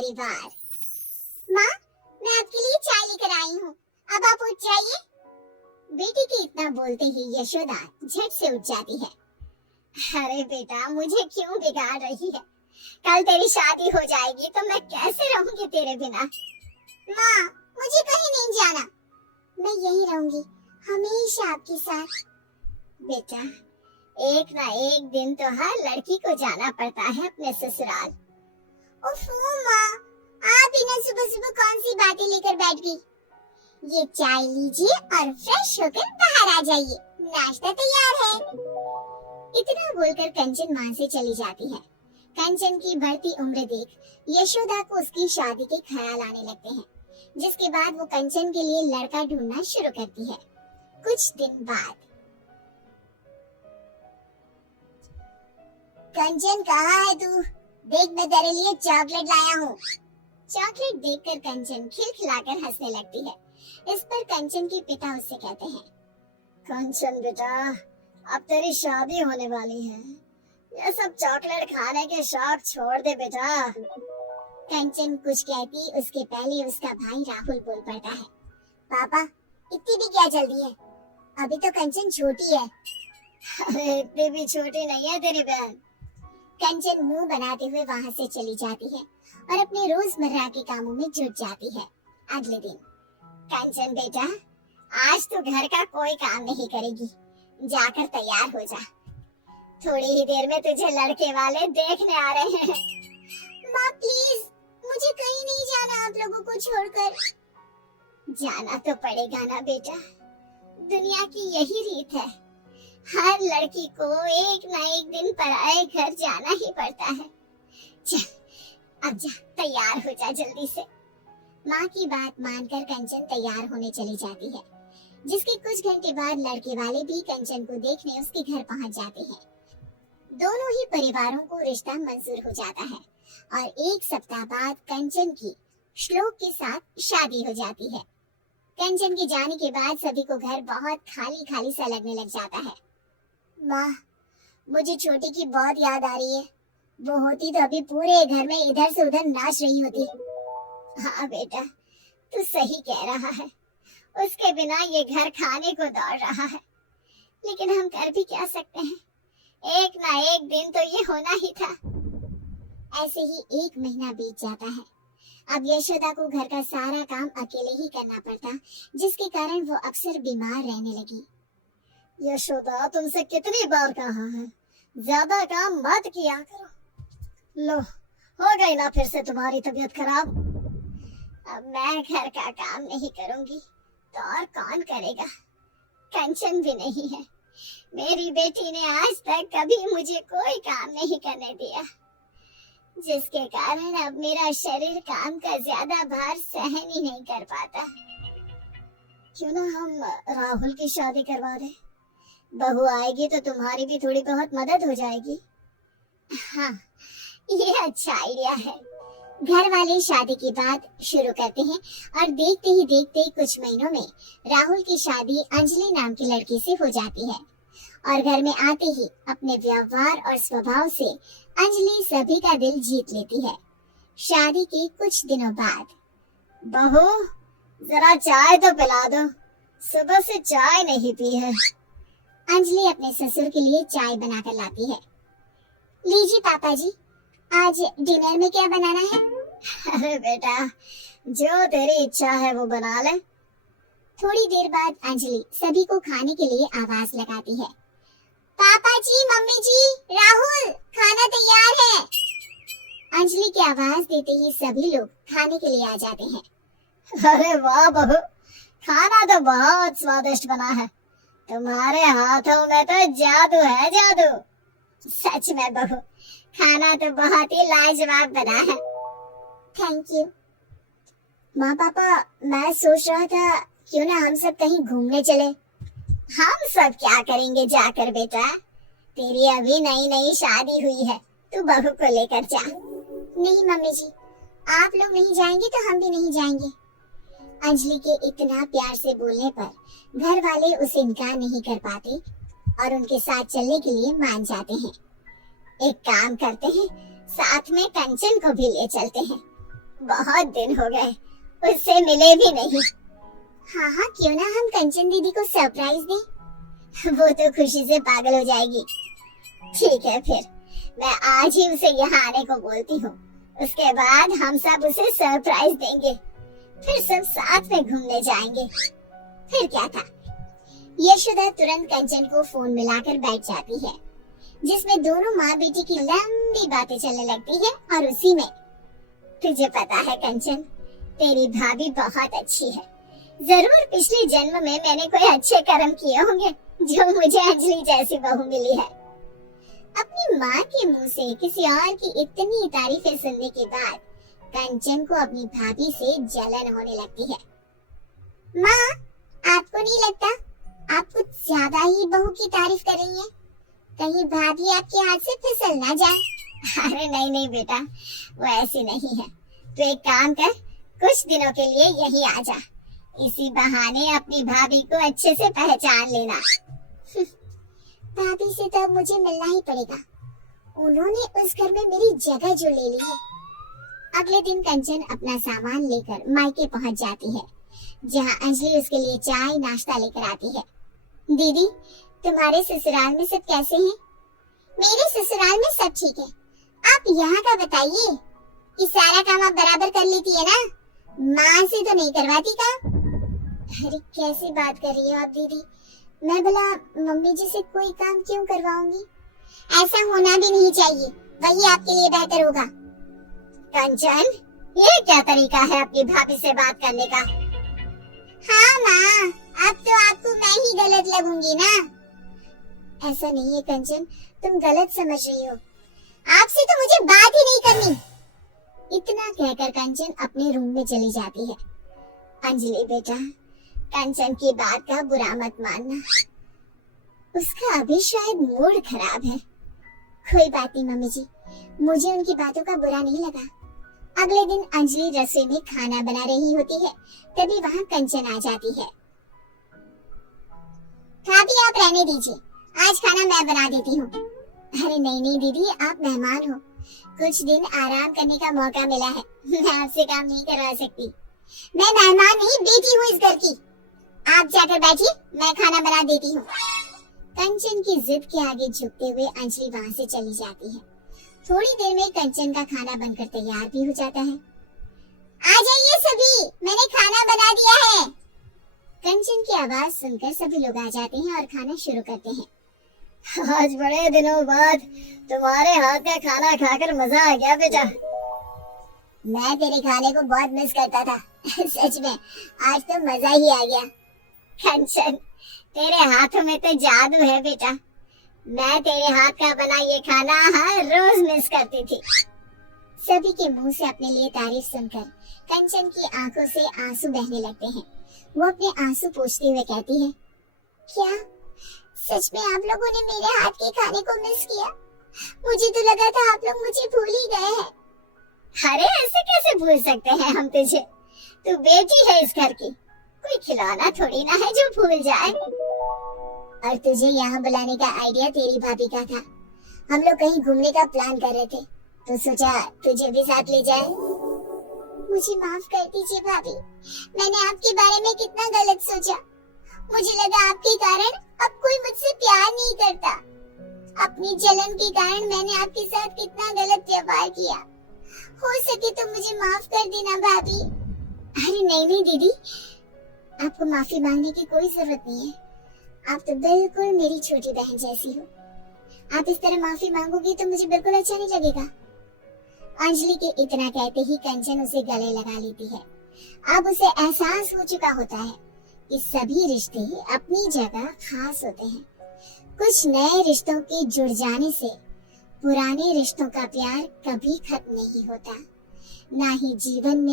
परिवार। माँ, मैं आपके लिए चाय लेकर आई हूँ, अब आप उठ जाइए। बेटी के इतना बोलते ही यशोदा झट से उठ जाती है। अरे बेटा, मुझे क्यों बिगाड़ रही है? कल तेरी शादी हो जाएगी तो मैं कैसे रहूंगी तेरे बिना? माँ, मुझे कहीं नहीं जाना, मैं यहीं रहूंगी, हमेशा आपके साथ। बेटा, एक ना एक दिन तो हर लड़की को जाना पड़ता है अपने ससुराल। ओफो माँ, आप ही ना सुबह सुबह कौन सी बातें लेकर बैठ गई। ये चाय लीजिए और फ्रेश होकर बाहर आ जाइए, नाश्ता तैयार है। इतना बोलकर कंचन वहाँ से चली जाती है। कंचन की बढ़ती उम्र देख यशोदा को उसकी शादी के ख्याल आने लगते हैं, जिसके बाद वो कंचन के लिए लड़का ढूंढना शुरू करती है। कुछ दिन बाद कंचन, कहाँ है तू? देख, मैं तेरे लिए चॉकलेट लाया हूँ। चॉकलेट देखकर कंचन खिलखिलाकर हंसने लगती है। इस पर कंचन के पिता उससे कहते हैं, कंचन बेटा, अब तेरी शादी होने वाली है, ये सब चॉकलेट खाने के शौक छोड़ दे बेटा। कंचन कुछ कहती उसके पहले उसका भाई राहुल बोल पड़ता है, पापा, इतनी भी क्या जल्दी है? अभी तो कंचन छोटी है। अरे इतनी भी छोटी नहीं है तेरी बहन। कंचन मुंह बनाते हुए वहाँ से चली जाती है और अपने रोजमर्रा के कामों में जुट जाती है। अगले दिन, कंचन बेटा, आज तो घर का कोई काम नहीं करेगी, जाकर तैयार हो जा, थोड़ी ही देर में तुझे लड़के वाले देखने आ रहे हैं। माँ प्लीज, मुझे कहीं नहीं जाना आप लोगों को छोड़कर। जाना तो पड़ेगा ना बेटा, दुनिया की यही रीत है, हर लड़की को एक ना एक दिन पराए घर जाना ही पड़ता है। चल, अब जा, तैयार हो जा जल्दी से। माँ की बात मानकर कंचन तैयार होने चली जाती है, जिसके कुछ घंटे बाद लड़के वाले भी कंचन को देखने उसके घर पहुँच जाते हैं। दोनों ही परिवारों को रिश्ता मंजूर हो जाता है और एक सप्ताह बाद कंचन की श्लोक के साथ शादी हो जाती है। कंचन के जाने के बाद सभी को घर बहुत खाली खाली सा लगने लग जाता है। माँ, मुझे छोटी की बहुत याद आ रही है, वो होती तो अभी पूरे घर में इधर से उधर नाच रही होती। हाँ बेटा, तू सही कह रहा है, उसके बिना ये घर खाने को दौड़ रहा है, लेकिन हम कर भी क्या सकते हैं, एक ना एक दिन तो ये होना ही था। ऐसे ही एक महीना बीत जाता है। अब यशोदा को घर का सारा काम अकेले ही करना पड़ता, जिसके कारण वो अक्सर बीमार रहने लगी। यशोदा, तुमसे कितनी बार कहा है, ज्यादा काम मत किया करो। लो, हो गई ना फिर से तुम्हारी तबीयत खराब। अब मैं घर का काम नहीं करूंगी तो और कौन करेगा? कंचन भी नहीं है। मेरी बेटी ने आज तक कभी मुझे कोई काम नहीं करने दिया, जिसके कारण अब मेरा शरीर काम का ज्यादा भार सहन ही नहीं कर पाता। क्यों ना हम राहुल की शादी करवा दें? बहू आएगी तो तुम्हारी भी थोड़ी बहुत मदद हो जाएगी। हाँ, ये अच्छा आइडिया है। घर वाले शादी की बात शुरू करते हैं और देखते ही देखते कुछ महीनों में राहुल की शादी अंजलि नाम की लड़की से हो जाती है और घर में आते ही अपने व्यवहार और स्वभाव से अंजलि सभी का दिल जीत लेती है। शादी के कुछ दिनों बाद, बहू जरा चाय तो पिला दो, सुबह से चाय नहीं पी है। अंजलि अपने ससुर के लिए चाय बनाकर लाती है। लीजिए पापा जी, आज डिनर में क्या बनाना है? अरे बेटा, जो तेरी इच्छा है वो बना ले। थोड़ी देर बाद अंजलि सभी को खाने के लिए आवाज लगाती है, पापा जी, मम्मी जी, राहुल, खाना तैयार है। अंजलि की आवाज देते ही सभी लोग खाने के लिए आ जाते हैं। अरे वाह बहू, खाना तो बहुत स्वादिष्ट बना है, तुम्हारे हाथों में तो जादू है, जादू। सच में बहू, खाना तो बहुत ही लाजवाब बना है। Thank you. माँ पापा, मैं सोच रहा था क्यों ना हम सब कहीं घूमने चले। हम सब क्या करेंगे जाकर बेटा, तेरी अभी नई नई शादी हुई है, तू बहू को लेकर जा। नहीं मम्मी जी, आप लोग नहीं जाएंगे तो हम भी नहीं जाएंगे। अंजलि के इतना प्यार से बोलने पर घर वाले उसे इनकार नहीं कर पाते और उनके साथ चलने के लिए मान जाते हैं। एक काम करते हैं, साथ में कंचन को भी ले चलते हैं। बहुत दिन हो गए, उससे मिले भी नहीं। हाँ हाँ, क्यों ना हम कंचन दीदी को सरप्राइज दें, वो तो खुशी से पागल हो जाएगी। ठीक है, फिर मैं आज ही उसे यहाँ आने को बोलती हूँ। उसके बाद हम सब उसे सरप्राइज देंगे, फिर सब साथ में घूमने जाएंगे। फिर क्या था, यशोदा तुरंत कंचन को फोन मिलाकर बैठ जाती है, जिसमें दोनों माँ बेटी की लंबी बातें चलने लगती है। और उसी में, तुझे पता है कंचन, तेरी भाभी बहुत अच्छी है। जरूर पिछले जन्म में मैंने कोई अच्छे कर्म किए होंगे जो मुझे अंजलि जैसी बहू मिली है। अपनी माँ के मुंह से किसी और की इतनी तारीफें सुनने के बाद कंचन को अपनी भाभी से जलन होने लगती है। माँ, आपको नहीं लगता आप कुछ ज्यादा ही बहू की तारीफ कर रही हैं? कहीं भाभी आपके हाथ से फिसल ना जाए। अरे नहीं नहीं बेटा, वो ऐसी नहीं है। तो एक काम कर, कुछ दिनों के लिए यहीं आ जा। इसी बहाने अपनी भाभी को अच्छे से पहचान लेना। भाभी से तो अब मुझे मिलना ही पड़ेगा। उन्होंने उस घर में मेरी जगह जो ले ली है। अगले दिन कंचन अपना सामान लेकर मायके पहुंच जाती है, जहां अंजलि उसके लिए चाय नाश्ता लेकर आती है। दीदी, तुम्हारे ससुराल में सब कैसे हैं? मेरे ससुराल में सब ठीक है। आप यहाँ का बताइए कि सारा काम आप बराबर कर लेती है ना? माँ से तो नहीं करवाती काम? अरे कैसी बात कर रही हो आप दीदी? मैं भला मम्मी जी से कोई काम क्यों करवाऊंगी? ऐसा होना भी नहीं चाहिए, वही आपके लिए बेहतर होगा। कंचन, ये क्या तरीका है अपनी भाभी से बात करने का? हाँ माँ, अब तो आपको मैं ही गलत लगूंगी ना? ऐसा नहीं है कंचन, तुम गलत समझ रही हो। आपसे तो मुझे बात ही नहीं करनी। इतना कहकर कंचन अपने रूम में चली जाती है। अंजलि बेटा, कंचन की बात का बुरा मत मानना, उसका अभी शायद मूड खराब है। कोई बात नहीं मम्मी जी, मुझे उनकी बातों का बुरा नहीं लगा। अगले दिन अंजलि रसोई में खाना बना रही होती है, तभी वहाँ कंचन आ जाती है। भाभी आप रहने दीजिए, आज खाना मैं बना देती हूँ। अरे नहीं नहीं दीदी, आप मेहमान हो, कुछ दिन आराम करने का मौका मिला है, मैं आपसे काम नहीं करवा सकती। मैं मेहमान नहीं, बेटी हूँ इस घर की। आप जाकर बैठिए, मैं खाना बना देती हूँ। कंचन की जिद के आगे झुकते हुए अंजलि वहाँ से चली जाती है। थोड़ी देर में कंचन का खाना बनकर तैयार भी हो जाता है। आ जाइए सभी, मैंने खाना बना दिया है। कंचन की आवाज सुनकर सभी लोग आ जाते हैं और खाना शुरू करते हैं। आज बड़े दिनों बाद तुम्हारे हाथ का खाना खाकर मजा आ गया बेटा। मैं तेरे खाने को बहुत मिस करता था। सच में आज तो मजा ही आ गया। कंचन, तेरे हाथों में तो जादू है बेटा। मैं तेरे हाथ का बना ये खाना हर रोज मिस करती थी। सभी के मुंह से अपने लिए तारीफ सुनकर कंचन की आंखों से आंसू बहने लगते हैं। वो अपने आंसू पोंछते हुए कहती है, क्या सच में आप लोगों ने मेरे हाथ के खाने को मिस किया? मुझे तो लगा था आप लोग मुझे भूल ही गए हैं। अरे ऐसे कैसे भूल सकते हैं हम तुझे? तू बेटी है इस घर की, कोई खिलौना थोड़ी ना है जो भूल जाए। और तुझे यहाँ बुलाने का आइडिया तेरी भाभी का था। हम लोग कहीं घूमने का प्लान कर रहे थे, तो सोचा तुझे भी साथ ले जाए। मुझे माफ कर दीजिए भाभी, मैंने आपके बारे में कितना गलत सोचा। मुझे लगा आपके कारण अब कोई मुझसे प्यार नहीं करता। अपनी जलन के कारण मैंने आपके साथ कितना गलत व्यवहार किया। हो सके तो मुझे माफ कर देना भाभी। अरे नहीं नहीं दीदी, आपको माफी मांगने की कोई जरूरत नहीं है। आप तो बिल्कुल मेरी छोटी बहन जैसी हो। आप इस तरह माफी मांगोगी तो मुझे बिल्कुल अच्छा नहीं लगेगा। अंजलि के इतना कहते ही कंचन उसे गले लगा लेती है। अब उसे एहसास हो चुका होता है कि सभी रिश्ते अपनी जगह खास होते हैं। कुछ नए रिश्तों के जुड़ जाने से पुराने रिश्तों का प्यार कभी खत्म नहीं होता, ना ही जीवन में